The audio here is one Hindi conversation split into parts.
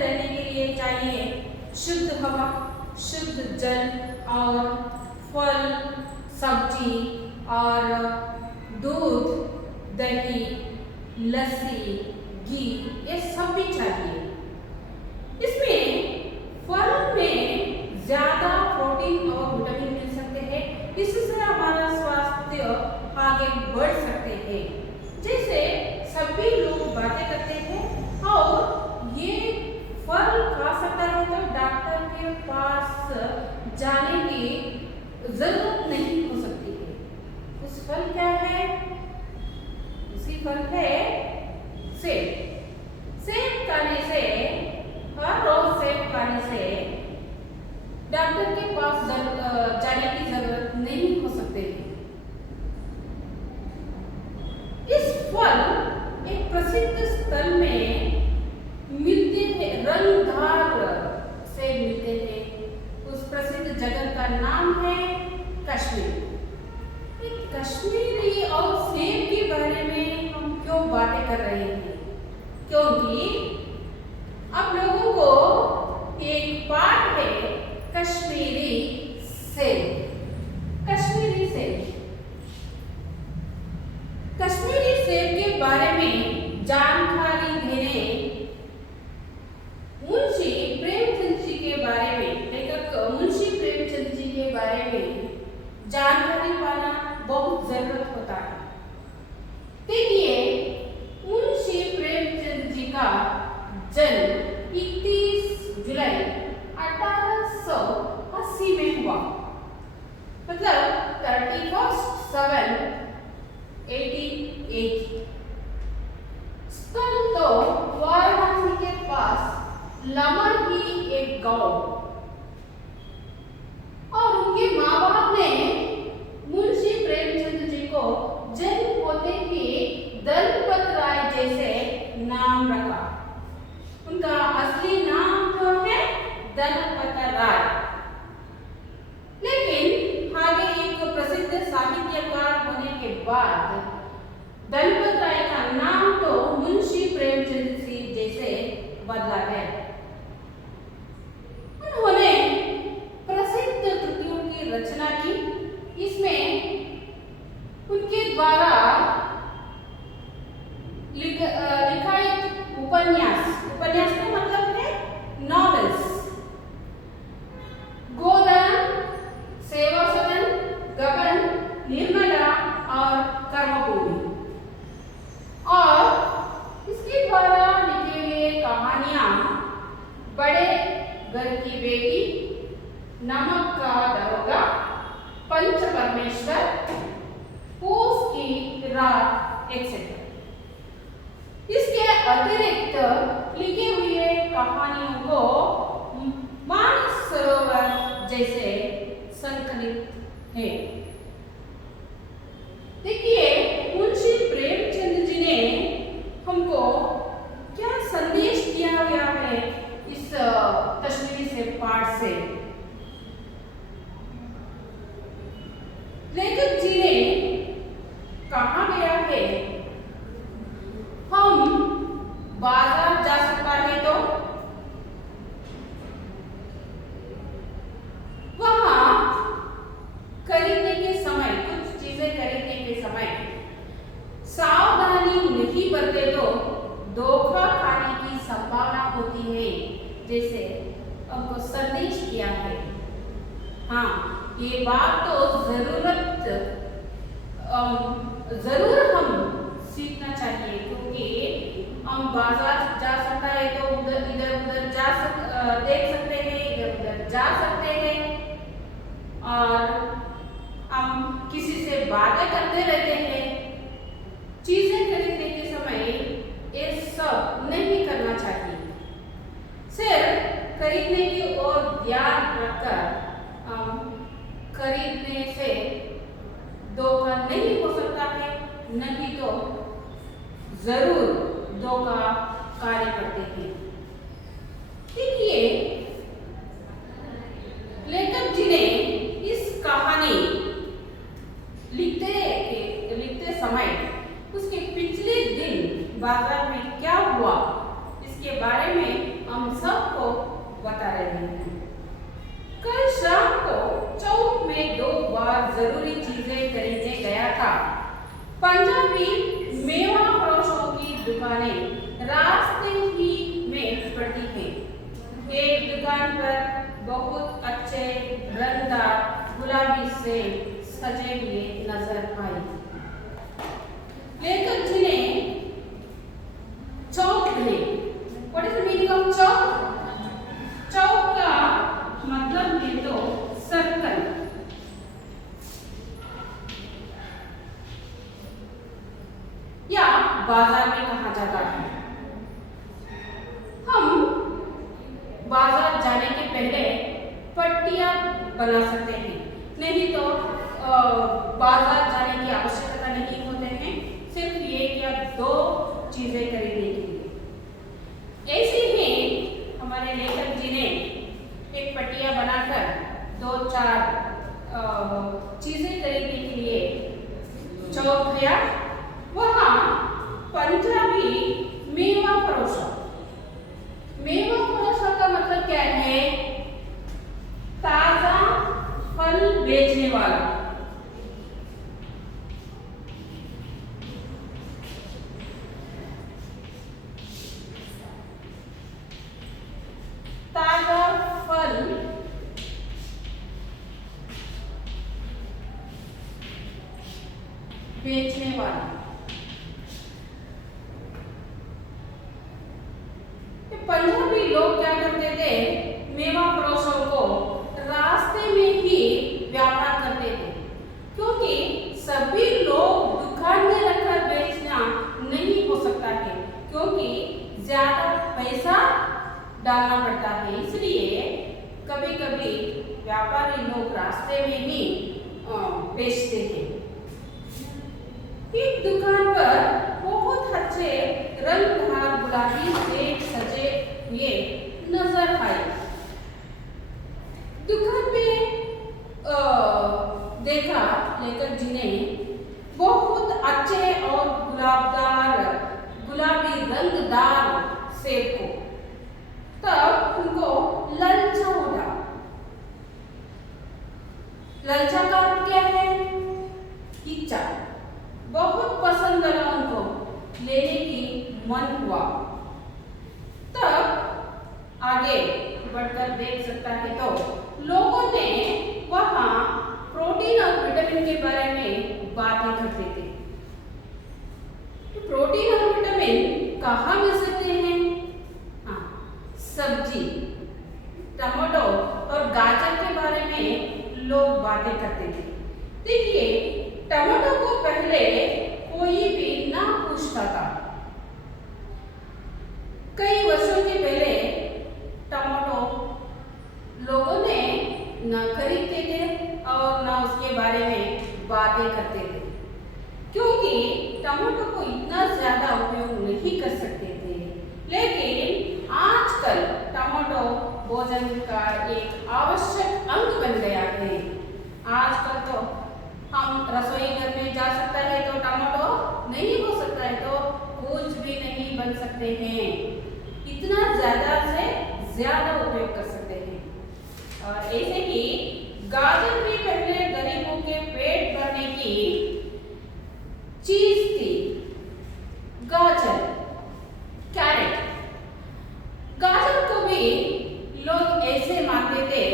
रहने के लिए चाहिए शुद्ध हवा, शुद्ध जल और फल, सब्जी और दूध, दही, लस्सी, घी, ये सब भी चाहिए। इसमें फल में ज्यादा प्रोटीन और विटामिन मिल सकते हैं, इससे हमारा स्वास्थ्य आगे बढ़ सकते हैं। जैसे सभी लोग बातें करते हैं और ये फल खा सकता है तो डॉक्टर के पास जाने की जरूरत नहीं हो सकती है। उस फल क्या है? उसी फल है सेब। सेब खाने से, हर रोज सेब खाने से डॉक्टर के पास जाने की जरूरत नहीं हो सकती है। इस फल एक प्रसिद्ध स्थल में मिलते हैं, रंगदार से मिलते हैं। उस प्रसिद्ध जगह का नाम है कश्मीर। कश्मीरी और सेब के बारे में हम क्यों बातें कर रहे हैं? क्योंकि आप लोगों को एक पाठ है कश्मीरी सेब। कश्मीरी सेब, कश्मीरी सेब के बारे में जानकारी देने मुंशी प्रेमचंद जी के बारे में, लेखक मुंशी प्रेमचंद जी के बारे में जानकारी पाना बहुत जरूरत होता है। देखिए, मुंशी प्रेमचंद जी का जन्म 31 जुलाई 1880 में हुआ, मतलब 31/7/1880। स्थल तो वाराणसी के पास लमर की एक गांव, और उनके माँ बाप ने मुंशी प्रेमचंद जी को जन्म होते ही दलपत राय जैसे नाम रखा। उनका असली नाम जो है दलपत राय, लेकिन आगे एक प्रसिद्ध साहित्यकार होने के बाद दलपत राय का नाम तो मुंशी प्रेमचंद जी जैसे बदला है। उन्होंने प्रसिद्ध कृतियों की रचना की। इसमें उनके द्वारा लिखायित उपन्यास, उपन्यास का मतलब है नॉवेल्स, गोदान, सेवा सदन, गगन, निर्मला और कर्मभूमि, और इसके द्वारा लिखे गए कहानियां बड़े घर की बेटी, नमक का दरोगा, पंच परमेश्वर, पूस की रात एक्सेट्रा। इसके अतिरिक्त लिखे हुए कहानियों को मानस सरोवर जैसे संकलित है। देखिए, मुंशी प्रेमचंद जी ने हमको क्या संदेश दिया गया है इस कश्मीरी सेब पाठ से? लेखक जी ने कहा गया है, हम बाजार जा सकता है तो वहां खरीदने के समय, कुछ चीजें खरीदने के समय सावधानी नहीं बरते तो धोखा खाने की संभावना होती है, जैसे हमको संदेश किया है। हाँ, ये बात तो जरूर हम सीखना चाहिए, क्योंकि हम बाजार जा सकता है तो इधर उधर देख सकते हैं, इधर उधर जा सकते हैं, और हम किसी से बातें करते रहते हैं। चीजें खरीदने के समय ये सब नहीं करना चाहिए। सिर्फ खरीदने की ओर ध्यान रखकर खरीदने से धोखा नहीं हो सकता है, नहीं तो जरूर धोखा कार्य करते हैं। देखिए, लेखक जी ने इस कहानी लिखते समय उसके पिछले दिन बाजार में क्या हुआ इसके बारे में हम सब रहे हैं। कल शाम को चौक में 2 बार जरूरी चीजें खरीदने गया था। पंजाबी मेवा फरोशों की दुकानें रास्ते ही में पड़ती हैं। एक दुकान पर बहुत अच्छे रंगदार गुलाबी से सजे हुए नजर आए। लेखक जी ने चौक गए। What is the meaning of chowk? चौक का मतलब है तो सर्कल। या बाजार में कहा जाता है। हम बाजार जाने के पहले पट्टियां बना सकते हैं, नहीं तो बाजार जाने की आवश्यकता नहीं होते हैं, सिर्फ 1 या 2 चीजें खरीदने के लिए। ऐसे ही हमारे लेखक जी ने एक पट्टियां बनाकर 2-4 चीजें खरीदने के लिए चौक गया। वहां पंजाबी मेवा फरोशा। मेवा फरोशा का मतलब क्या है? ताजा फल बेचने वाला। ताजा फल बेचने वाला। पंजाबी लोग क्या करते थे? मेवा फरोशों को रास्ते में ही व्यापार करते थे, क्योंकि सभी लोग दुकान में रखकर बेचना नहीं हो सकता है, क्योंकि ज्यादा पैसा डालना पड़ता है। इसलिए कभी कभी व्यापारी लोग रास्ते में ही बेचते हैं। एक दुकान पर बहुत अच्छे रंगदार गुलाबी से सजे हुए नजर आए। दुकान में देखा लेखक जी ने बहुत अच्छे और गुलाबी रंगदार सेब को। तब उनको ललचा उठा। ललचा का अर्थ क्या है? इच्छा। बहुत पसंद लगा उनको, लेने की मन हुआ। तब आगे बढ़कर देख सकता है तो लोगों ने वहां प्रोटीन और विटामिन के बारे में बातें करते थे। तो प्रोटीन और विटामिन कहाँ मिल सकते हैं? हाँ, सब्जी, टमाटो और गाजर के बारे में लोग बातें करते थे। देखिए, टमाटो को पहले कोई भी ना पूछता था। कई वर्षों के पहले टमाटो लोगों ने ना खरीदते थे और ना उसके बारे में बातें करते थे, क्योंकि टमाटो को इतना ज्यादा उपयोग नहीं कर सकते थे। लेकिन आजकल टमाटो भोजन का एक आवश्यक अंग बन गया है। आजकल तो हम रसोई घर में जा सकता है तो टमाटो नहीं हो सकता है तो कुछ भी नहीं बन सकते हैं। इतना ज्यादा से ज्यादा उपयोग कर सकते हैं। और ऐसे ही गाजर भी पहले गरीबों के पेट भरने की चीज थी। गाजर, कैरेट, गाजर को भी लोग ऐसे मानते थे,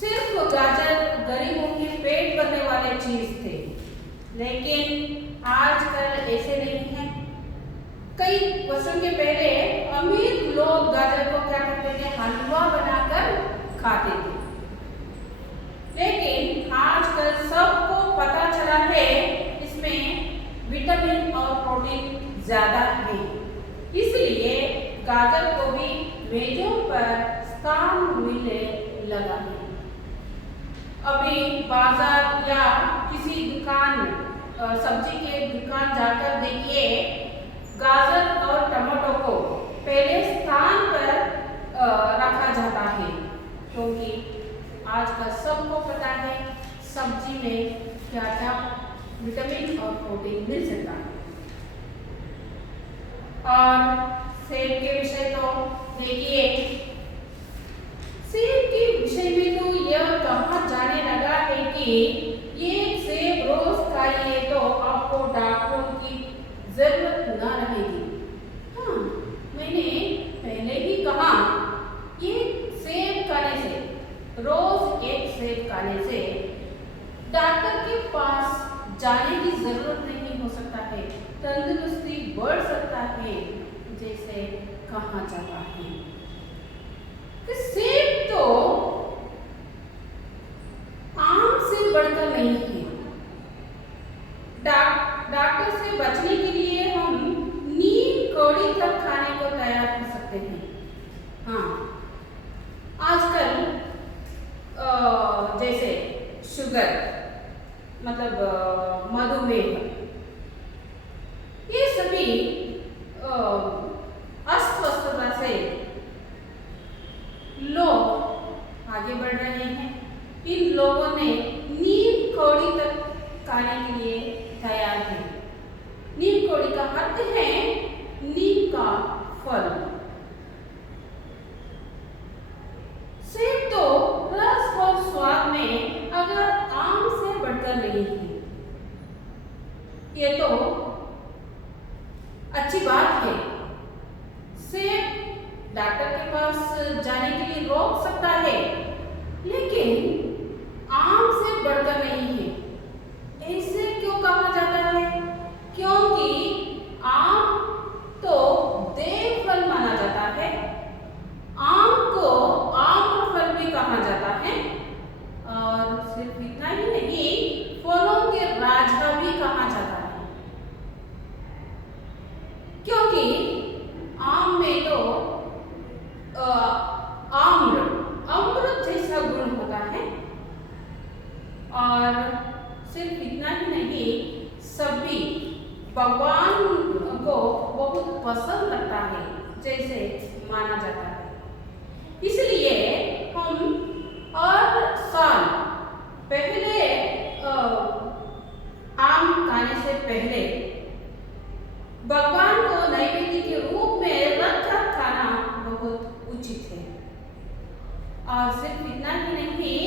सिर्फ गाजर गरीबों के पेट भरने वाले चीज थे। लेकिन आजकल ऐसे नहीं है। कई वर्षों के पहले अमीर लोग गाजर को क्या करते थे? हलवा बनाकर खाते थे। लेकिन आजकल सबको पता चला है इसमें विटामिन और प्रोटीन ज्यादा है, इसलिए गाजर को भी मेजों पर स्थान मिलने लगा है। अभी बाजार या किसी दुकान, सब्जी के दुकान जाकर देखिए, गाजर और टमाटो को पहले स्थान पर रखा जाता है, क्योंकि आजकल सबको पता है सब्जी में क्या क्या विटामिन और प्रोटीन मिल सकता है। और सेब के विषय तो देखिए, विषय में तो यह कहा जाने लगा है कि ये सेब रोज खाइए तो आपको डॉक्टरों की जरूरत ना रहेगी। हाँ, मैंने पहले ही कहा, ये सेब खाने से, रोज एक सेब खाने से डॉक्टर के पास जाने की जरूरत नहीं हो सकता है, तंदुरुस्ती बढ़ सकता है, जैसे कहा जाता है। तो सेब तो आम से बढ़कर नहीं है। डॉक्टर से बचने के लिए हम नीम कौड़ी तक खाने को तैयार कर सकते हैं। हाँ, आजकल जैसे शुगर मतलब मधुमेह, ये सभी अस्वस्थता से लोग आगे बढ़ रहे हैं। इन लोगों ने नीम कौड़ी तक खाने के लिए तैयार है। नीम कौड़ी का अर्थ है नीम का फल। सेब तो रस और स्वाद में अगर आम से बढ़कर नहीं है, ये तो अच्छी बात है। सेब डॉक्टर के पास जाने के लिए रोक सकता है, लेकिन आम से बढ़कर नहीं है। ऐसे क्यों कहा जाता है? क्योंकि आम तो देव फल माना जाता है। आम को आम फल भी कहा जाता है, और सिर्फ इतना ही नहीं, फलों के राजा भी कहा जाता है। क्योंकि आम में तो अमृत जैसा गुण होता है, और सिर्फ इतना ही नहीं, सभी भगवान को बहुत पसंद लगता है, जैसे माना जाता है। इसलिए हम हर साल पहले आम खाने से पहले भगवान को नैवेद्य के रूप में रखकर खाना बहुत उचित है। और सिर्फ इतना ही नहीं,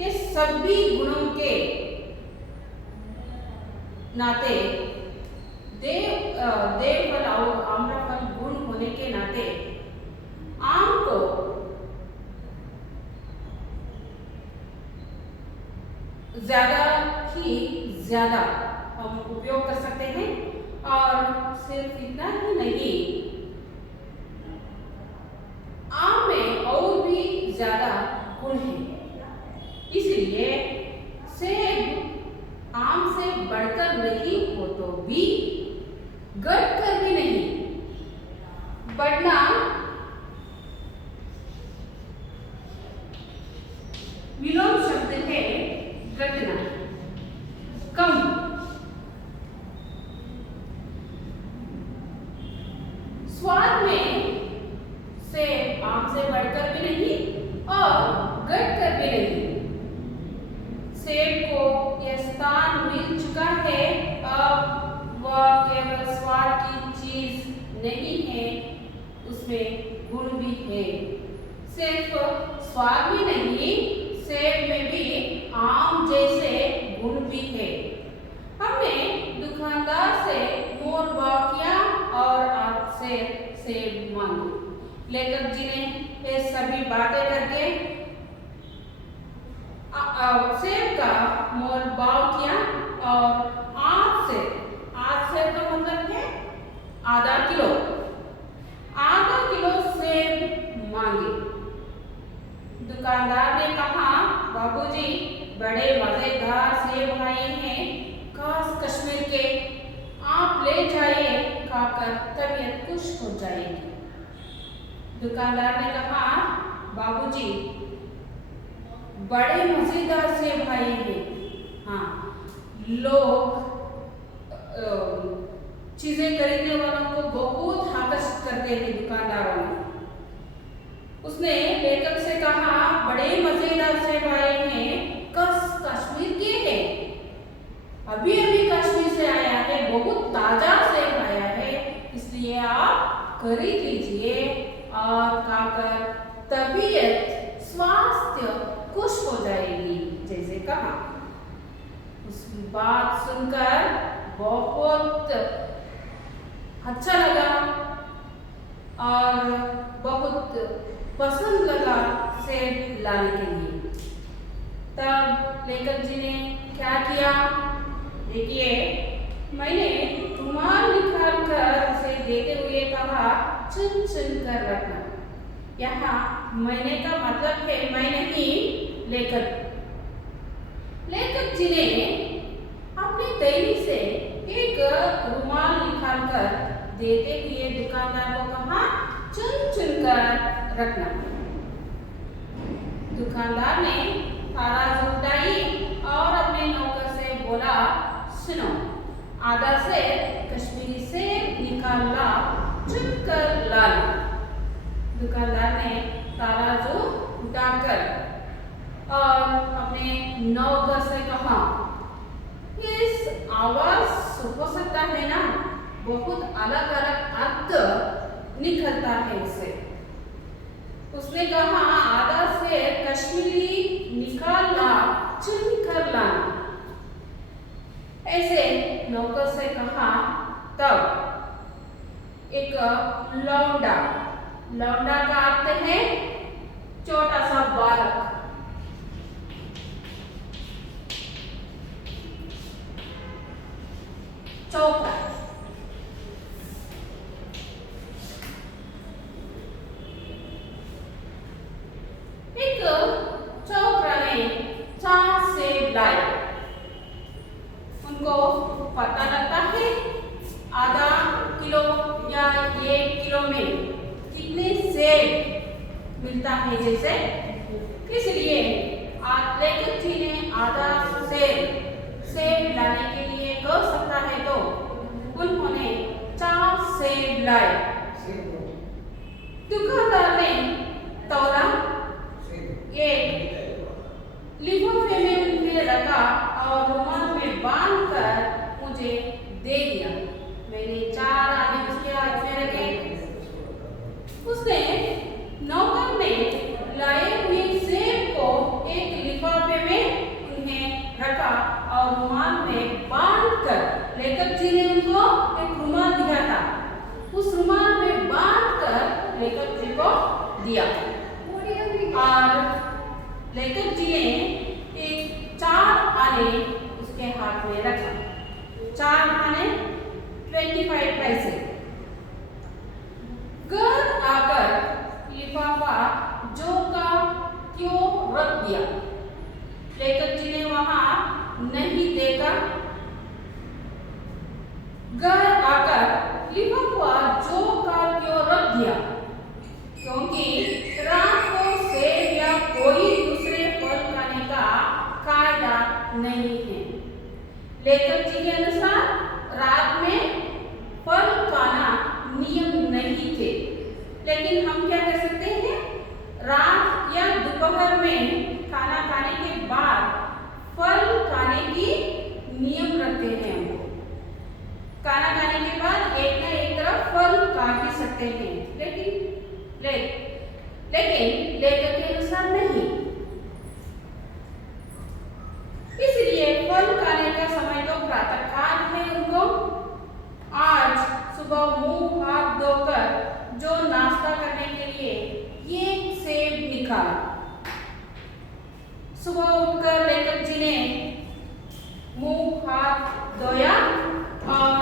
ये सभी गुणों के नाते देव फल और आम्रफल गुण होने के नाते आम को ज्यादा ही ज्यादा हम उपयोग कर सकते हैं। और सिर्फ इतना ही नहीं, आम में और भी ज्यादा गुण है। इसलिए सेब आम से बढ़कर नहीं हो तो भी घटकर भी नहीं। बढ़ना विलोम शब्द है घटना, कम। स्वाद में सेब आम से बढ़कर भी नहीं और घटकर भी नहीं। सेब को यह स्थान मिल चुका है, अब वह केवल स्वाद की चीज नहीं है, उसमें गुण भी है। सिर्फ स्वाद भी नहीं, सेब में भी आम जैसे गुण भी है। हमने दुकानदार से मोल भाव किया और आपसे सेब मांगे। लेखक जी ने ये सभी बातें करके सेब का मोल भाव किया और आज से तो मतलब है आधा किलो सेब मांगे। दुकानदार ने कहा, बाबूजी बड़े मजेदार सेब आए हैं, खास कश्मीर के, आप ले जाइए, खाकर तबीयत खुश हो जाएगी। दुकानदार ने कहा, बाबूजी बड़े मजेदार सेब आए हैं। हाँ, लोग चीजें खरीदने वालों को बहुत आकर्षित करते हैं दुकानदारों में। उसने लेखक से कहा, बड़े मजेदार सेब आए हैं, कश्मीर के हैं, अभी कश्मीर से आया है, बहुत ताजा सेब आया है, इसलिए आप खरीद लीजिए और खाकर तबीयत स्वास्थ्य खुश हो जाएगी, जैसे कहा। उस बात सुनकर बहुत अच्छा लगा और बहुत पसंद लगा सेब लाने के लिए। तब लेखक जी ने क्या किया, देखिए, मैंने रुमाल निकाल कर उसे देते हुए कहा, चुन चुन कर रखना। यहाँ मैंने का मतलब है मैं नहीं, लेखक। लेखक जी ने अपनी थैली से एक रुमाल निकाल कर देते हुए दुकानदार को कहा, चुन चुन कर रखना। दुकानदार ने तराजू उठाई और अपने नौकर से बोला, सुनो, आधा से कश्मीरी सेब निकालना, चुन कर लाना। दुकानदार ने तराजू उठाकर और अपने नौकर से कहा, इस आवाज हो सकता है ना, बहुत अलग अलग अर्थ निकलता है इससे। उसने कहा, आधा से कश्मीरी निकालना, चुन कर लाना। ऐसे नौकर से कहा। तब एक लौंडा, लौंडा का अर्थ है छोटा सा बालक। चौका, एक चौकरा ने 4 सेब लाए। उनको पता लगता है आधा किलो या 1 किलो में कितने सेब मिलता है, जैसे इसलिए लेखक जी ने आधा सेब लाने के लिए कह सकता है, तो उन्होंने 4 सेब लाए। दुकानदार ने तौला, एक लिफाफे में उन्हें रखा और रुमाल में बांध कर मुझे दे दिया। मैंने 4 आने उसके हाथ में रखे। उसने नौकर ने लाए हुए सेब को एक लिफाफे में उन्हें रखा और रुमाल में बांध कर, लेखक जी ने उनको एक रुमाल दिया था, उस रुमाल में बांध कर लेखक जी को दिया। और लेखक जी ने एक 4 आने उसके हाथ में रखा। 4 आने 25 पैसे। घर आकर लिफाफा जो का क्यों रख दिया। लेखक जी ने वहां नहीं देखा। घर आकर लिफाफा जो का क्यों रख दिया, क्योंकि रात को सेब या कोई दूसरे फल खाने का कायदा नहीं है। लेखक जी के अनुसार रात में फल खाना नियम नहीं थे, लेकिन हम क्या कर सकते हैं, रात या दोपहर में खाना खाने के बाद फल खाने की नियम रखते हैं। हमको खाना खाने के बाद एक ना एक तरफ फल खा ही सकते हैं, लेकिन लेखक के अनुसार नहीं। इसलिए फल खाने का समय तो प्रातः काल है उनको। आज सुबह मुंह हाथ धोकर जो नाश्ता करने के लिए एक सेब निकाला। सुबह उठकर लेखक जी ने मुंह हाथ धोया और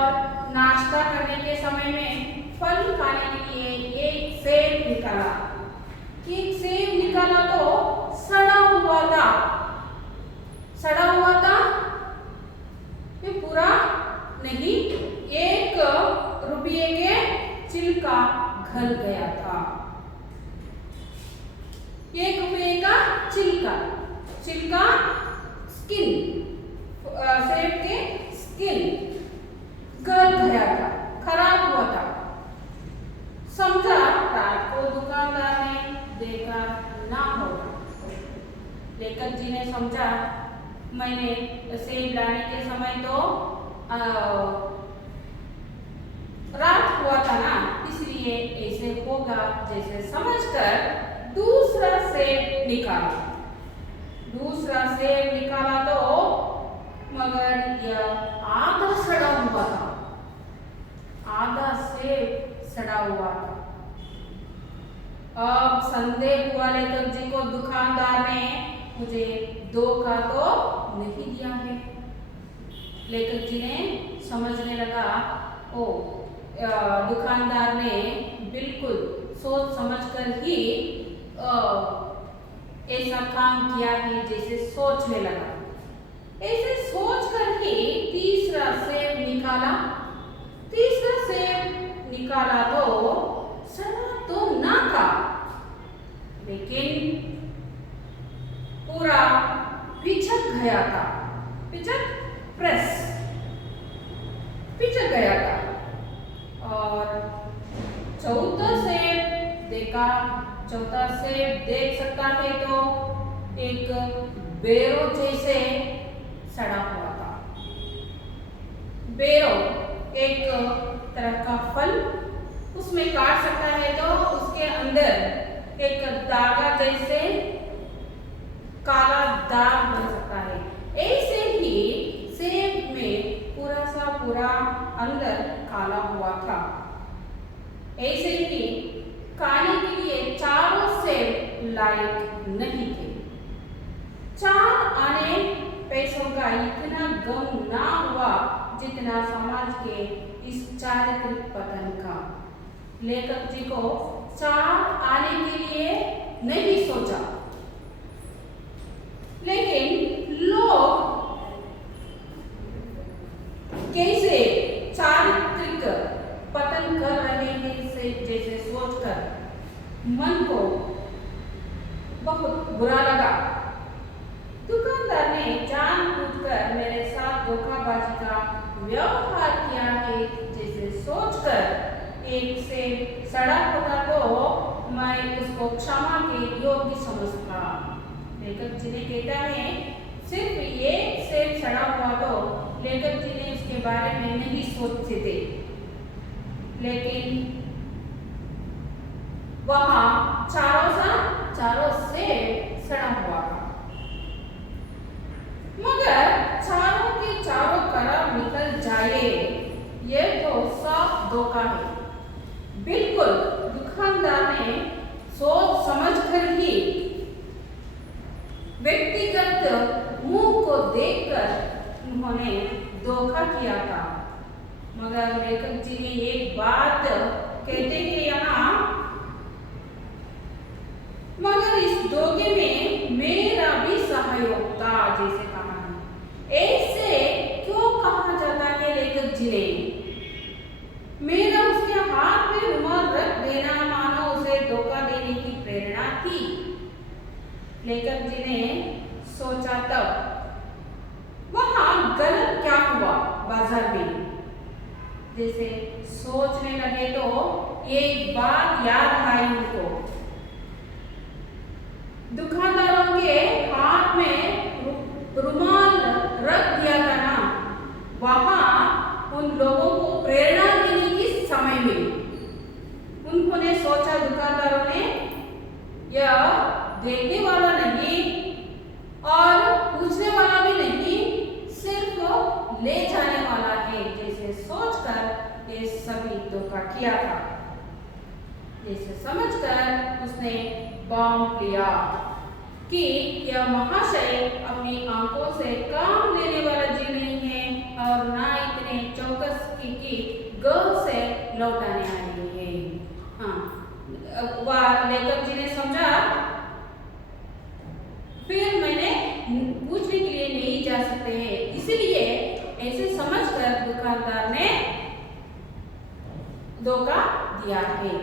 नाश्ता करने के समय में फल खाने के लिए एक सेब निकाला। एक सेब निकाला तो सड़ा हुआ था। सड़ा हुआ था, ये पूरा नहीं, 1 रुपये के छिलका घल गया था। 1 रुपये का छिलका स्किन, सेब के स्किन गल गया था, खराब हुआ था। समझा रात को दुकानदार ने देखा ना होगा। लेखक जी ने समझा मैंने सेब लाने के समय तो रात हुआ था ना, इसलिए ऐसे होगा, जैसे समझकर दूसरा सेब निकाला। दूसरा सेब निकाला तो मगर यह आधा सड़ा हुआ था, आधा सेब सड़ा हुआ था। अब संदेह हुआ लेखक जी को, दुकानदार ने मुझे धोखा तो नहीं दिया है। लेखक जी ने समझने लगा, ओ दुकानदार ने बिल्कुल सोच समझकर ही ऐसा काम किया है, जैसे सोचने लगा। ऐसे सोचकर ही तीसरा सेब निकाला। तीसरा सेब निकाला तो सड़ा तो ना था, लेकिन पूरा पिचक गया था, पिचक प्रेस पिचक गया था। और चौथा सेब देखा, चौथा सेब देख सकता है तो एक बेरों जैसे सड़ा हुआ था। बेरों एक तरह का फल, उसमें काट सकता है तो उसके अंदर एक दागा जैसे काला दाग बन सकता है। ऐसे ही सेब में पूरा सा पूरा अंदर काला हुआ था। ऐसे ही खाने के लिए चारों सेब लायक नहीं थे। 4 आने पैसों का इतना गम ना हुआ जितना समाज के इस चारित्रिक पतन का। लेखक जी को 4 आने के लिए नहीं सोचा, लेकिन लोग कैसे चारित्रिक पतन कर रहे हैं जैसे सोचकर मन को बहुत बुरा लगा। दुकानदार ने जानबूझकर मेरे साथ धोखाबाजी का व्यवहार किया है जैसे सोचकर एक से सड़ा होता तो मैं उसको क्षमा के योग्य समझता। लेखक जी ने कहता है सिर्फ एक सेब सड़ा हुआ तो लेखक जी ने उसके बारे में नहीं सोचते थे, लेकिन वहां चारों सेब सड़ा हुआ था। मगर चारों के चारों खराब निकल जाए ये तो साफ धोखा है। बिल्कुल दुकानदार ने सोच समझकर ही व्यक्तिगत मुंह को देखकर उन्होंने धोखा किया था। मगर लेखक जी ने एक बात कहते हैं यहाँ, मगर इस धोखे में मेरा भी सहयोग था जैसे कहा है। ऐसे क्यों कहा जाता है लेखक जी ने? मेरा उसके हाथ में रुमाल रख देना मानो उसे धोखा देने की प्रेरणा थी। लेखक जी ने सोचा तब वहां गलत क्या हुआ बाजार में, जैसे सोचने लगे तो एक बात याद आई उनको। दुकानदारों के हाथ में रुमाल रख दिया था ना, वहां उन लोगों को प्रेरणा देने की समय मिली। उन्होंने सोचा दुकानदारों ने यह देखने वाला नहीं और पूछने वाला भी नहीं, सिर्फ ले जाने वाला है जैसे सोचकर ये सभी धोखा किया था। जैसे समझकर उसने बांध लिया कि यह महाशय अपनी आंखों से काम लेने वाला जी नहीं है और ना इतने चौकस की गर्व से लौटाने आए हैं। हाँ, वह लेखक जी ने समझा, फिर मैंने पूछने के लिए नहीं जा सकते हैं, इसलिए ऐसे समझकर दुकानदार ने धोखा दिया है।